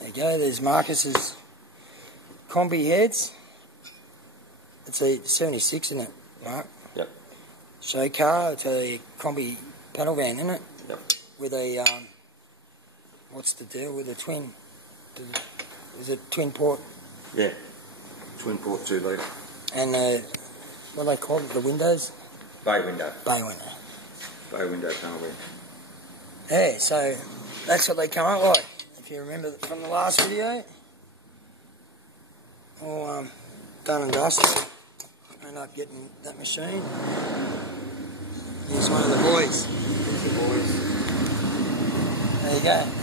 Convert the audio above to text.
There you go, there's Marcus's combi heads. It's a 76, isn't it, Mark? Yep. Show car, it's a combi pedal van, isn't it? Yep. With a, what's the deal with a twin? Is it twin port? Yeah. Twin port 2 litre. And what do they call it, the windows? Bay window. Bay window. Bay window panel there. Yeah, so that's what they come up like. If you remember from the last video. All done and dusted. End up getting that machine. Here's one of the boys. Here's the boys. There you go.